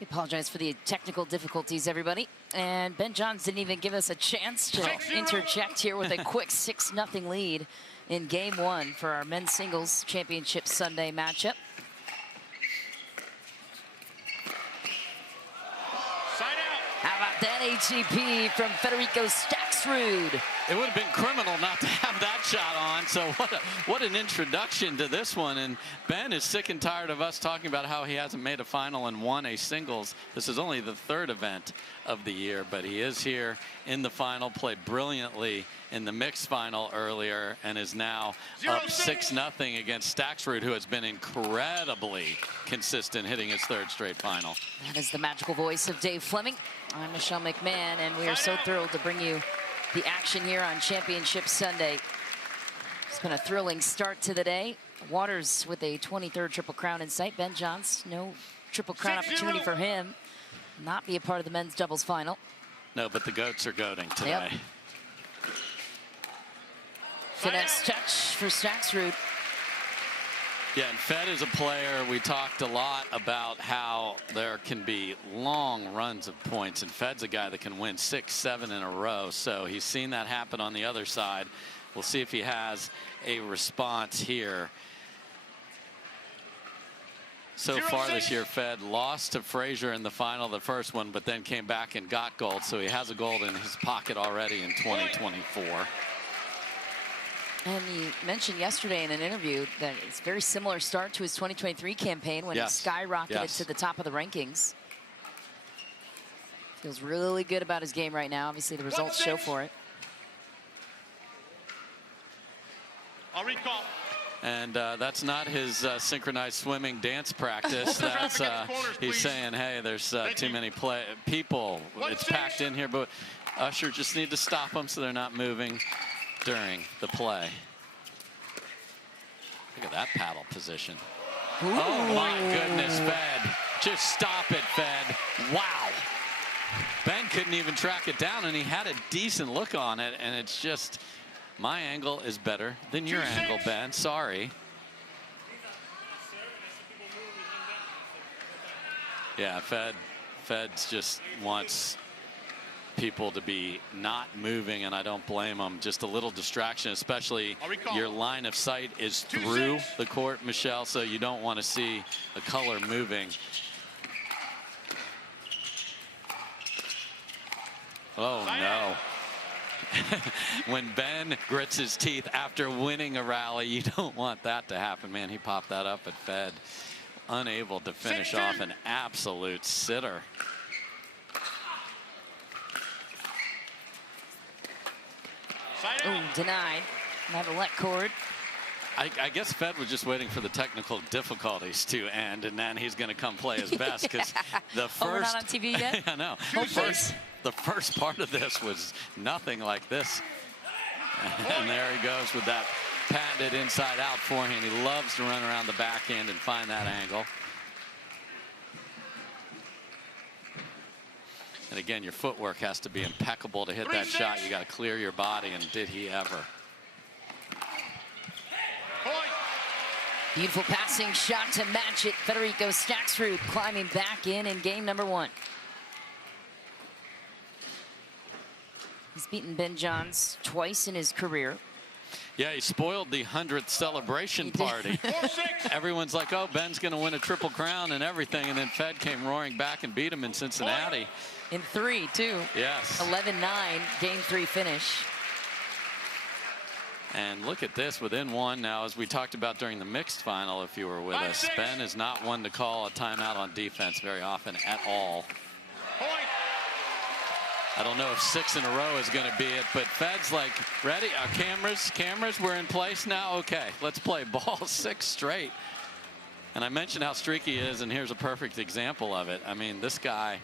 We apologize for the technical difficulties, everybody. And Ben Johns didn't even give us a chance to interject here with a quick 6-0 lead in game one for our men's singles championship Sunday matchup. How about that ATP from Federico Staksrud? It would have been criminal not to have that shot on. So what an introduction to this one. And Ben is sick and tired of us talking about how he hasn't made a final and won a singles. This is only the third event of the year, but he is here in the final, played brilliantly in the mixed final earlier, and is now up 6-0 against Staksrud, who has been incredibly consistent, hitting his third straight final. That is the magical voice of Dave Fleming. I'm Michelle McMahon, and we are so thrilled to bring you the action here on Championship Sunday. It's been a thrilling start to the day. Waters with a 23rd Triple Crown in sight. Ben Johns, no Triple Crown opportunity for him. Not be a part of the men's doubles final. No, but the goats are goating today. Yep. Finesse touch for Staksrud. Yeah, and Fed is a player. We talked a lot about how there can be long runs of points, and Fed's a guy that can win 6, 7 in a row. So he's seen that happen on the other side. We'll see if he has a response here. So far this year, Fed lost to Frazier in the final, the first one, but then came back and got gold. So he has a gold in his pocket already in 2024. And he mentioned yesterday in an interview that it's a very similar start to his 2023 campaign when he skyrocketed to the top of the rankings. Feels really good about his game right now. Obviously, the results show for it. I'll recall. And that's not his synchronized swimming dance practice. That's he's saying, hey, there's too many people. It's packed in here, but Usher just need to stop them so they're not moving during the play. Look at that paddle position. Ooh. Oh my goodness, Fed. Just stop it, Fed. Wow. Ben couldn't even track it down, and he had a decent look on it, and it's just, my angle is better than your angle, Ben. Sorry. Yeah, Fed's just wants people to be not moving, and I don't blame them. Just a little distraction, especially your line of sight is through the court, Michelle, so you don't want to see a color moving. Oh no. When Ben grits his teeth after winning a rally, you don't want that to happen. Man, he popped that up at Fed. Unable to finish off an absolute sitter. Ooh, denied. Never let cord. I guess Fed was just waiting for the technical difficulties to end, and then he's going to come play his best, because the first. Oh, we're not on TV yet? I know. The first part of this was nothing like this. And there he goes with that patented inside-out forehand. He loves to run around the backhand and find that angle. And again, your footwork has to be impeccable to hit that shot. You got to clear your body, and did he ever? Beautiful passing shot to match it. Federico Staksrud climbing back in game number one. He's beaten Ben Johns twice in his career. Yeah, he spoiled the 100th celebration party. Everyone's like, oh, Ben's going to win a Triple Crown and everything, and then Fed came roaring back and beat him in Cincinnati. In 3, too. Yes. 11-9, game 3 finish. And look at this, within one now, as we talked about during the mixed final, if you were with us. Ben is not one to call a timeout on defense very often at all. I don't know if 6 in a row is going to be it, but Fed's like, ready? Cameras, we're in place now? Okay, let's play ball 6 straight. And I mentioned how streaky he is, and here's a perfect example of it. I mean, this guy,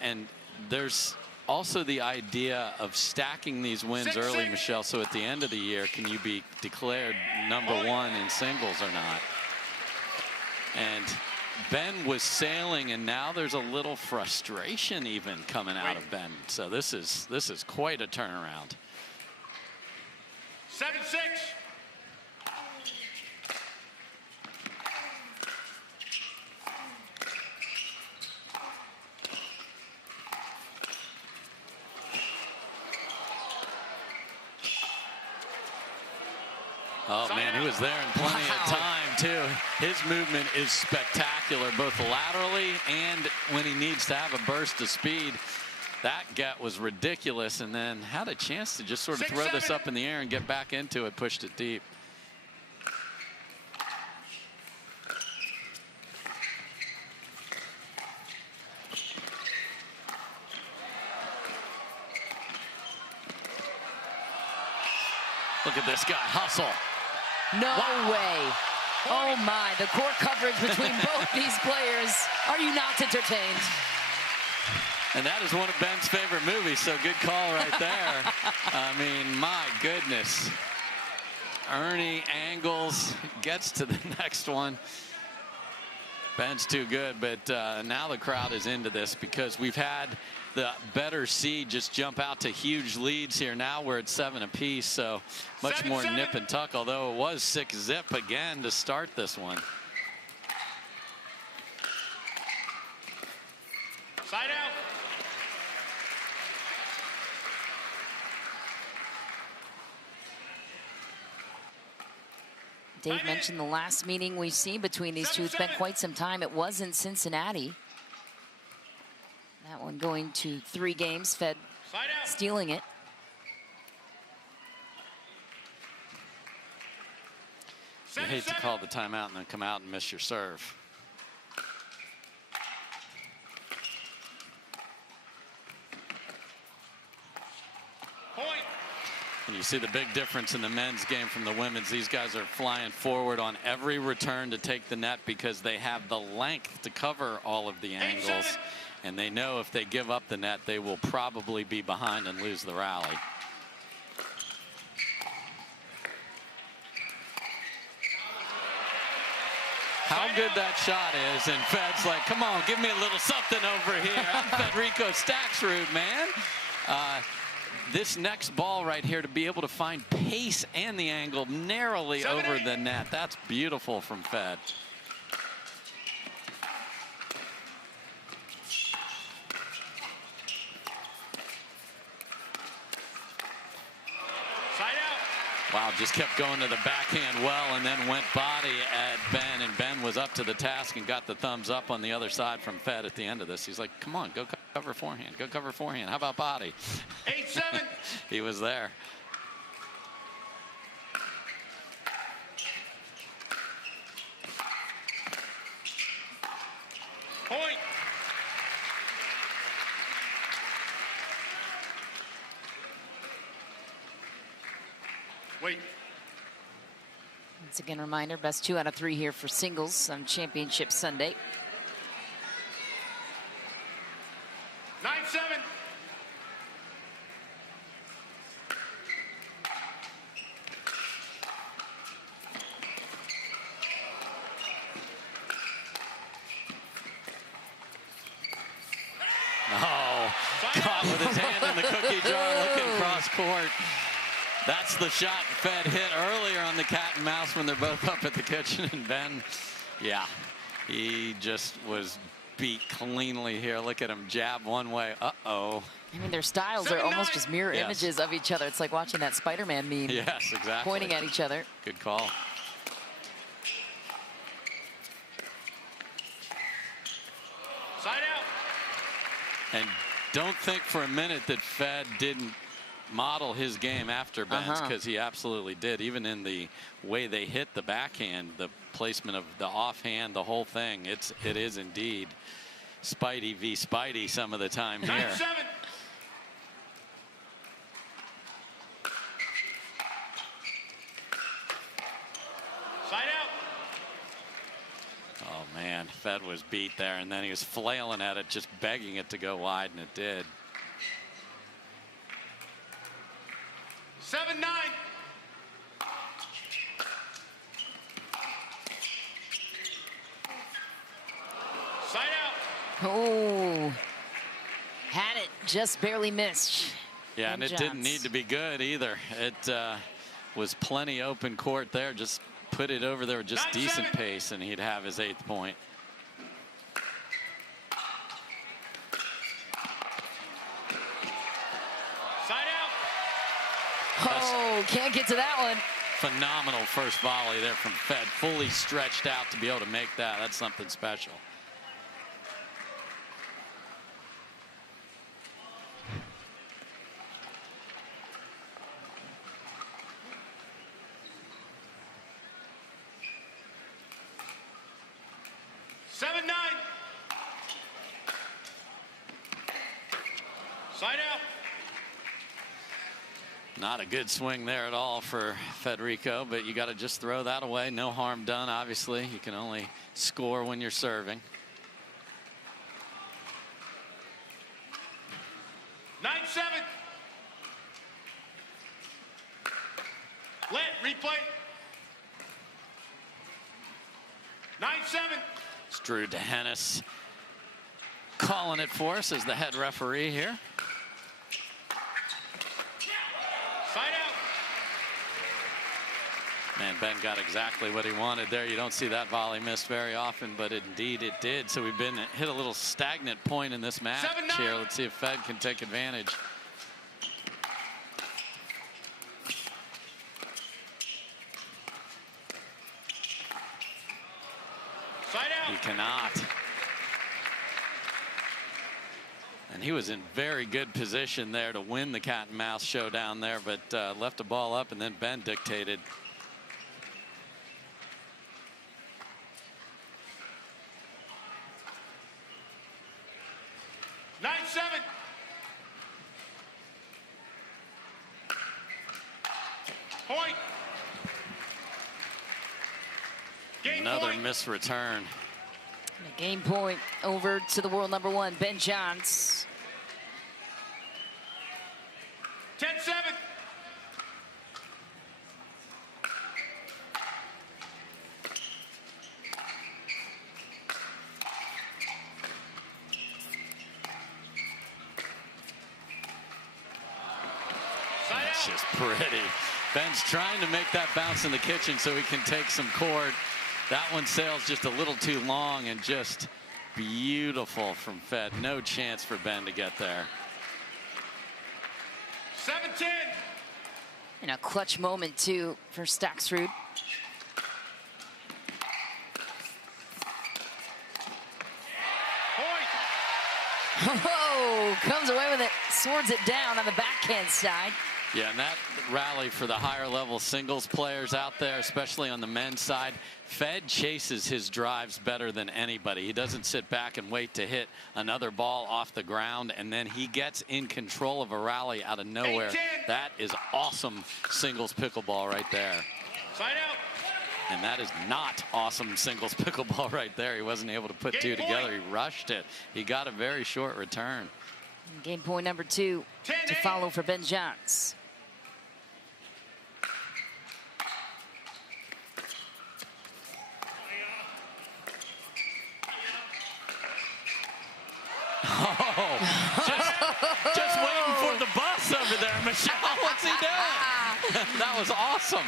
and there's also the idea of stacking these wins early, Michelle, so at the end of the year, can you be declared #1 in singles or not? And Ben was sailing, and now there's a little frustration even coming out of Ben. So this is quite a turnaround. 7-6. was there in plenty of time, too. His movement is spectacular, both laterally and when he needs to have a burst of speed. That get was ridiculous, and then had a chance to just sort of throw this up in the air and get back into it, pushed it deep. Look at this guy hustle. No way. Oh my, the core coverage between both these players. Are you not entertained? And that is one of Ben's favorite movies, so good call right there. I mean, my goodness. Ernie angles, gets to the next one. Ben's too good, but now the crowd is into this because we've had the better seed just jump out to huge leads here. Now we're at 7 apiece, so much more nip and tuck, although it was 6-zip again to start this one. Side out. Dave mentioned the last meeting we've seen between these two. It's been quite some time. It was in Cincinnati. That one going to 3 games. Fed stealing it. You hate to call the timeout and then come out and miss your serve. Point. And you see the big difference in the men's game from the women's. These guys are flying forward on every return to take the net because they have the length to cover all of the angles. And they know if they give up the net, they will probably be behind and lose the rally. How good that shot is, and Fed's like, come on, give me a little something over here. I'm Federico Staksrud, man. This next ball right here, to be able to find pace and the angle narrowly over the net. That's beautiful from Fed. Wow, just kept going to the backhand well and then went body at Ben, and Ben was up to the task and got the thumbs up on the other side from Fed at the end of this. He's like, come on, go cover forehand, go cover forehand. How about body? 8-7. He was there. Point. Wait. Once again, reminder, best 2 out of 3 here for singles on Championship Sunday. 9-7. Oh, caught with his hand in the cookie jar, looking cross court. That's the shot Fed hit earlier on the cat and mouse when they're both up at the kitchen. And Ben, yeah, he just was beat cleanly here. Look at him jab one way. Uh-oh. I mean, their styles are almost just mirror images of each other. It's like watching that Spider-Man meme. Yes, exactly. Pointing at each other. Good call. Side out. And don't think for a minute that Fed didn't model his game after Ben's, because he absolutely did. Even in the way they hit the backhand, the placement of the offhand, the whole thing, it is indeed Spidey v. Spidey some of the time here. 9-7. Side out. Oh man, Fed was beat there, and then he was flailing at it, just begging it to go wide, and it did. 7-9. Side out. Oh, had it, just barely missed. Yeah, and it didn't need to be good either. It was plenty open court there. Just put it over there with just decent pace, and he'd have his 8th point. Oh, can't get to that one. Phenomenal first volley there from Fed. Fully stretched out to be able to make that. That's something special. Side out. Not a good swing there at all for Federico, but you got to just throw that away. No harm done, obviously. You can only score when you're serving. 9-7. Let replay. 9-7. Strud to Hennis. Calling it for us as the head referee here. Side out. Man, Ben got exactly what he wanted there. You don't see that volley missed very often, but indeed it did. So we've been hit a little stagnant point in this match here. Let's see if Fed can take advantage. Side out. He cannot. And he was in very good position there to win the cat and mouse showdown there, but left the ball up, and then Ben dictated. Point. Game Another point. missed return. And a game point over to the world number 1, Ben Johns. 10-7. That's just pretty. Ben's trying to make that bounce in the kitchen so he can take some court. That one sails just a little too long, and just beautiful from Fed. No chance for Ben to get there. 7-10. And a clutch moment, too, for Staksrud. Point. Oh, comes away with it, swords it down on the backhand side. Yeah, and that rally for the higher level singles players out there, especially on the men's side. Fed chases his drives better than anybody. He doesn't sit back and wait to hit another ball off the ground, and then he gets in control of a rally out of nowhere. 8-10. That is awesome singles pickleball right there. Side out. And that is not awesome singles pickleball right there. He wasn't able to put Game two point. together. He rushed it. He got a very short return. And game point number 2 to 10-8. follow for Ben Johns. Oh, just waiting for the bus over there, Michelle. What's he doing? That was awesome.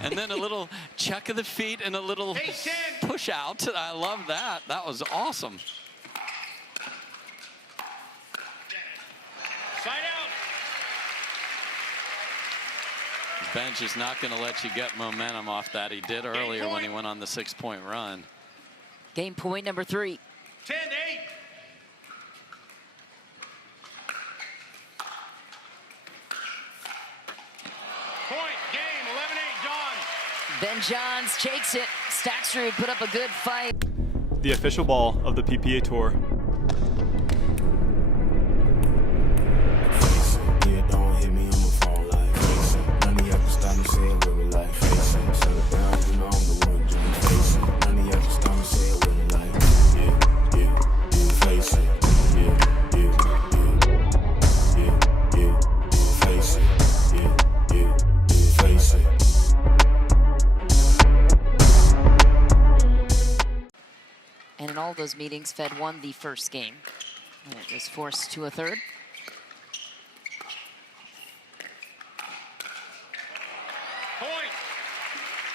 And then a little check of the feet and a little 8-10. push out. I love that. That was awesome. Side out. Ben's just not going to let you get momentum off that. He did earlier when he went on the 6-point run. Game point number 3. 10-8. Point. Game. 11-8. John. Ben Johns takes it. Staksrud put up a good fight. The official ball of the PPA Tour. And in all those meetings, Fed won the first game. And it was forced to a third. Point.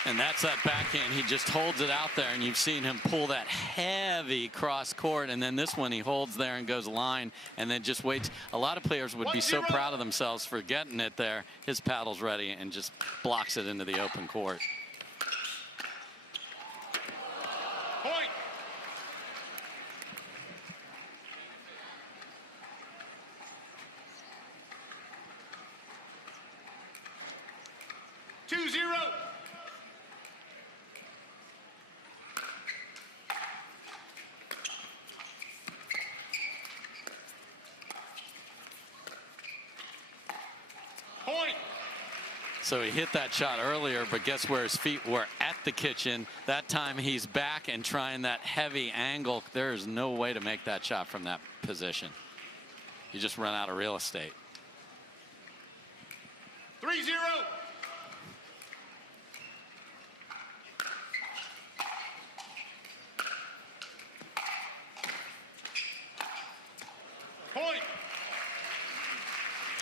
And that's that backhand. He just holds it out there, and you've seen him pull that heavy cross court. And then this one, he holds there and goes line, and then just waits. A lot of players would be so proud of themselves for getting it there. His paddle's ready and just blocks it into the open court. Point. Two zero. Point. So he hit that shot earlier, but guess where his feet were? At the kitchen. That time he's back and trying that heavy angle. There's no way to make that shot from that position. You just run out of real estate. 3-0. Point.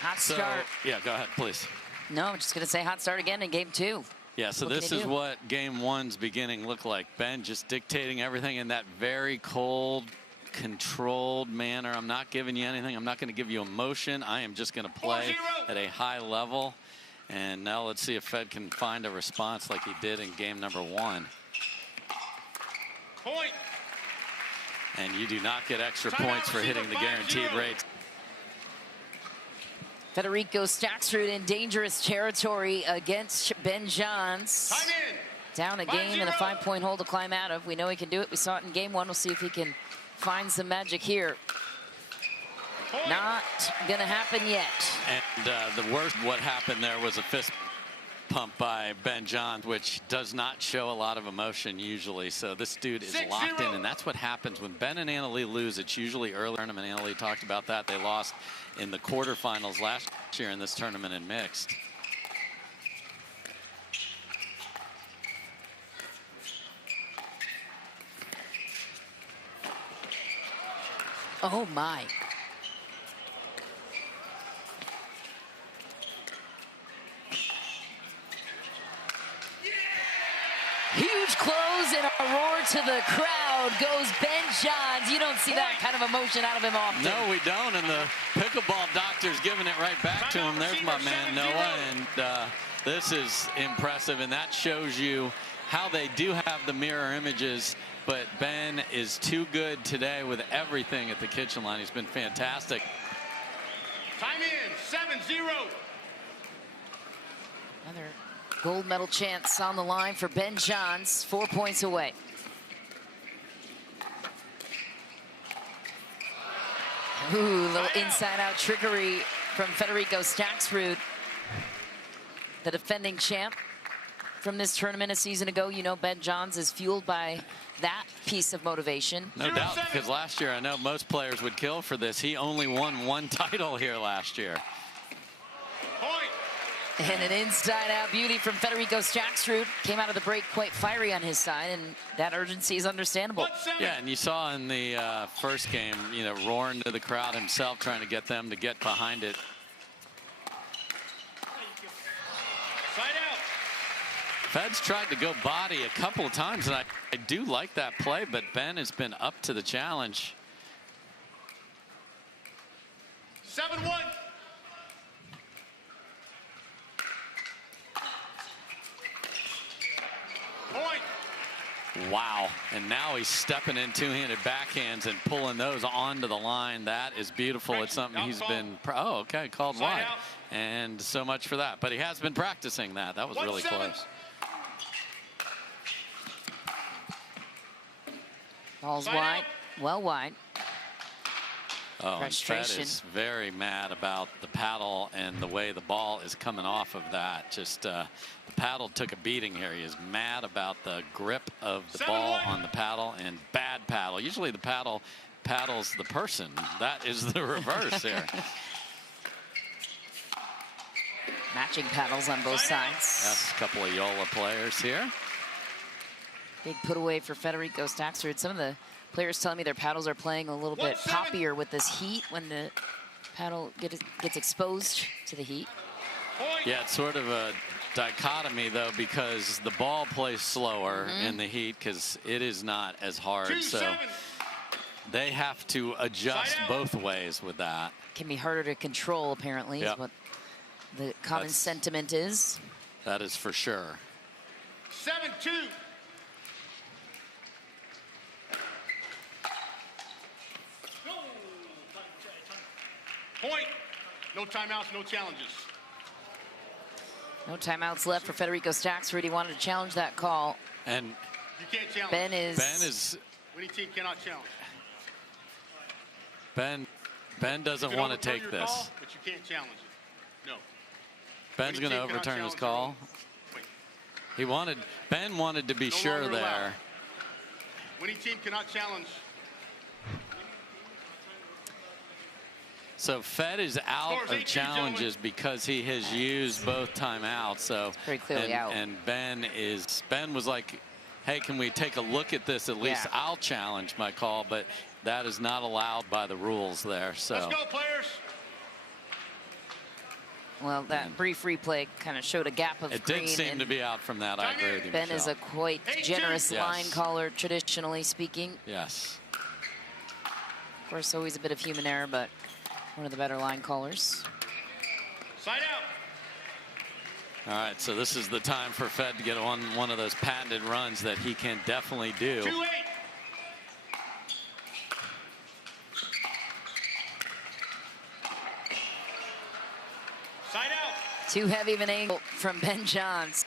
Hot So, start. yeah, go ahead, please. No, I'm just going to say hot start again in game 2. Yeah, so What can this you is do? what game 1's beginning looked like. Ben just dictating everything in that very cold, controlled manner. I'm not giving you anything. I'm not going to give you emotion. I am just going to play 4-0. at a high level. And now let's see if Fed can find a response like he did in game number 1. Point. And you do not get extra Timeout, points for receiver, hitting the guaranteed 5-0. rates. Federico Staksrud in dangerous territory against Ben Johns. Time in. Down a game and a 5-0. 5-point hole to climb out of. We know he can do it. We saw it in game 1. We'll see if he can find some magic here. Point. Not going to happen yet. And the worst what happened there was a fist pump by Ben Johns, which does not show a lot of emotion usually. So this dude is 6-0. locked in, and that's what happens when Ben and Annalee lose. It's usually early tournament. Annalee talked about that. They lost in the quarterfinals last year in this tournament in mixed. Oh, my. Huge close and a roar to the crowd goes Ben Johns. You don't see that kind of emotion out of him often. No, we don't, and the pickleball doctor's giving it right back to him. There's my man, Noah, and this is impressive, and that shows you how they do have the mirror images, but Ben is too good today with everything at the kitchen line. He's been fantastic. Time in. 7-0. Another gold medal chance on the line for Ben Johns, 4 points away. Ooh, little inside-out trickery from Federico Staksrud, the defending champ from this tournament a season ago. You know, Ben Johns is fueled by that piece of motivation. No doubt, because last year I know most players would kill for this. He only won 1 title here last year. Point. And an inside-out beauty from Federico Staksrud. Came out of the break quite fiery on his side, and that urgency is understandable. 1-7. Yeah, and you saw in the first game, you know, roaring to the crowd himself, trying to get them to get behind it. Side out. Fed's tried to go body a couple of times, and I do like that play, but Ben has been up to the challenge. 7-1. Point. Wow, and now he's stepping in two-handed backhands and pulling those onto the line. That is beautiful. It's something he's been, oh, okay, called Side wide. out. And so much for that, but he has been practicing that. That was really 1-7. close. Ball's Side wide, out. well wide. Oh, and Fed Frustration. is very mad about the paddle and the way the ball is coming off of that. Just the paddle took a beating here. He is mad about the grip of the ball 7-1. on the paddle and bad paddle. Usually the paddle paddles the person. That is the reverse here. Matching paddles on both sides. That's a couple of Yola players here. Big put away for Federico Staksrud. Some of the players telling me their paddles are playing a little bit 1-7. poppier with this heat when the paddle gets exposed to the heat. Point. Yeah, it's sort of a dichotomy, though, because the ball plays slower in the heat because it is not as hard. So they have to adjust both ways with that. Can be harder to control, apparently, is what the common sentiment is. That is for sure. 7-2. Point. No timeouts, no challenges. No timeouts left for Federico Staksrud. He wanted to challenge that call. And You can't challenge. Ben is Winning team cannot challenge. Ben doesn't You can want to overturn take your this. call, but you can't challenge it. No. Ben's going to overturn his call. Wait. Ben wanted to be No sure longer there. allowed. Winning team cannot challenge. So Fed is out Scores of 18, challenges because he has used both timeouts. So very clearly out. And Ben was like, hey, can we take a look at this? At least I'll challenge my call, but that is not allowed by the rules there. So Let's go, players. well, that brief replay kind of showed a gap of it green. did seem to be out from that. I agree with you, Ben is Michelle. a quite 8-2. generous Yes. line caller, traditionally speaking. Yes. Of course, always a bit of human error, but one of the better line callers. Side out. All right, so this is the time for Fed to get on one of those patented runs that he can definitely do. 2-8. Side out. Too heavy of an angle from Ben Johns.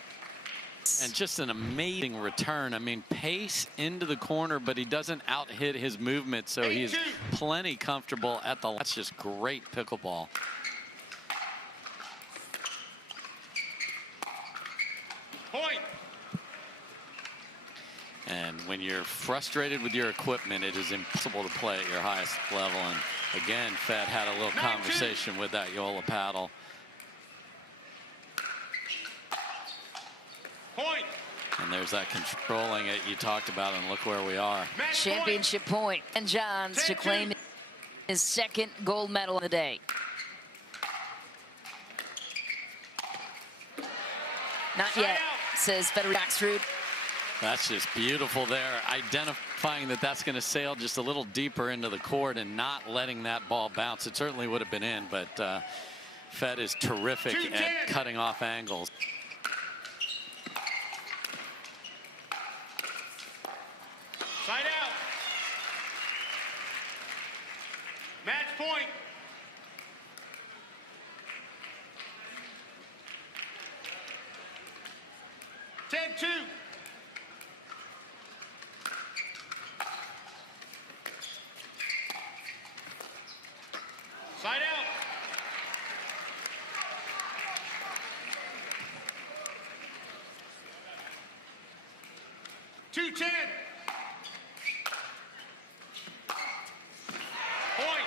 And just an amazing return. I mean, pace into the corner, but he doesn't out-hit his movement, so he's plenty comfortable at the line. That's just great pickleball. Point. And when you're frustrated with your equipment, it is impossible to play at your highest level. And again, Fed had a little 9-2. conversation with that Yola paddle. Point. And there's that controlling it you talked about, and look where we are. Match Championship point. Ben Johns to 10-2. claim his second gold medal of the day. Not yet, says Federico Staksrud. That's just beautiful there, identifying that that's going to sail just a little deeper into the court and not letting that ball bounce. It certainly would have been in, but Fed is terrific at cutting off angles. Side out. Match point. Ten-2. Side out. Two-10. Point.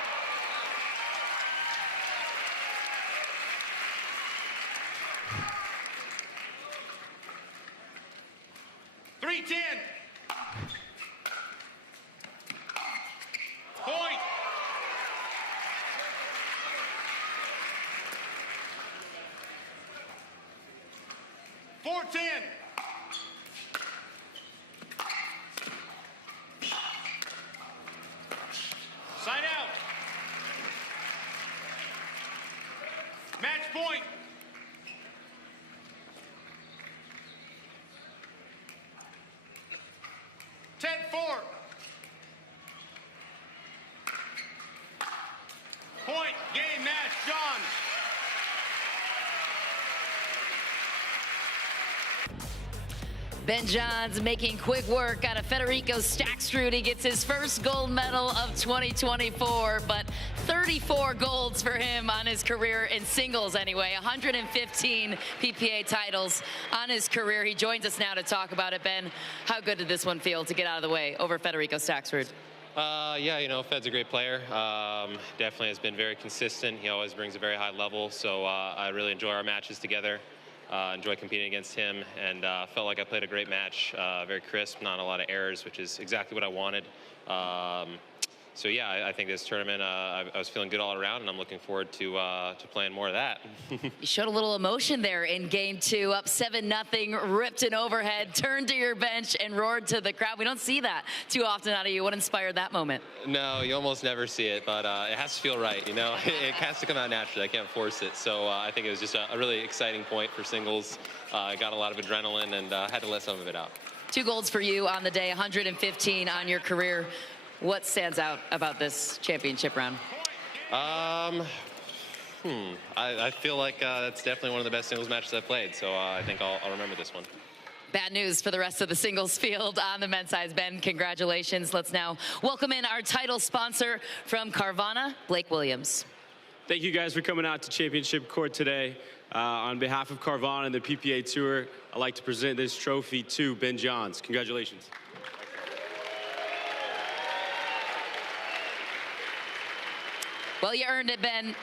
Three-10. Point. Four-10. Side out. Match point. Ten-4. Point. Game match. Johns. Ben Johns making quick work out of Federico Staksrud. He gets his first gold medal of 2024, but 34 golds for him on his career in singles anyway. 115 PPA titles on his career. He joins us now to talk about it. Ben, how good did this one feel to get out of the way over Federico Staksrud? Yeah, you know, Fed's a great player. Definitely has been very consistent. He always brings a very high level, so I really enjoy our matches together. Enjoy competing against him, and felt like I played a great match. Very crisp, not a lot of errors, which is exactly what I wanted. So yeah, I think this tournament, I was feeling good all around, and I'm looking forward to playing more of that. You showed a little emotion there in game 2, up 7-0, ripped an overhead, turned to your bench and roared to the crowd. We don't see that too often out of you. What inspired that moment? No, you almost never see it, but it has to feel right, you know? It has to come out naturally. I can't force it. So I think it was just a really exciting point for singles. I got a lot of adrenaline and had to let some of it out. 2 golds for you on the day, 115 on your career. What stands out about this championship round? I feel like that's definitely one of the best singles matches I've played, so I think I'll remember this one. Bad news for the rest of the singles field on the men's side. Ben, congratulations. Let's now welcome in our title sponsor from Carvana, Blake Williams. Thank you guys for coming out to Championship Court today. On behalf of Carvana and the PPA Tour, I'd like to present this trophy to Ben Johns. Congratulations. Well, you earned it, Ben.